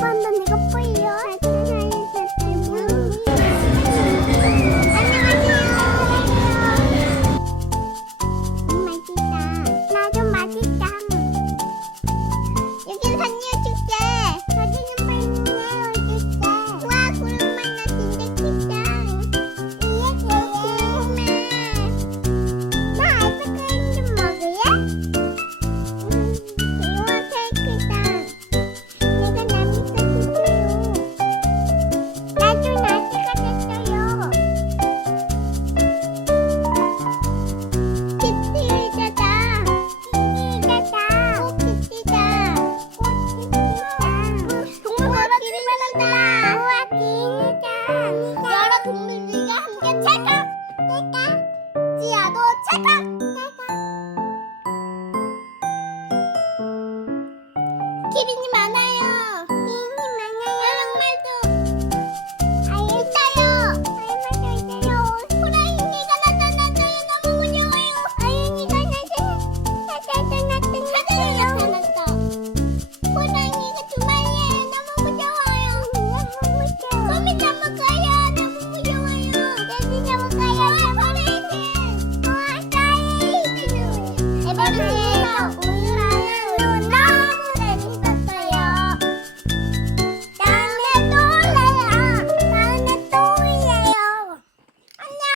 Mantan. 찰칵! 찰칵! 지아도 찰칵! 찰칵! 키링이 많아요. うん。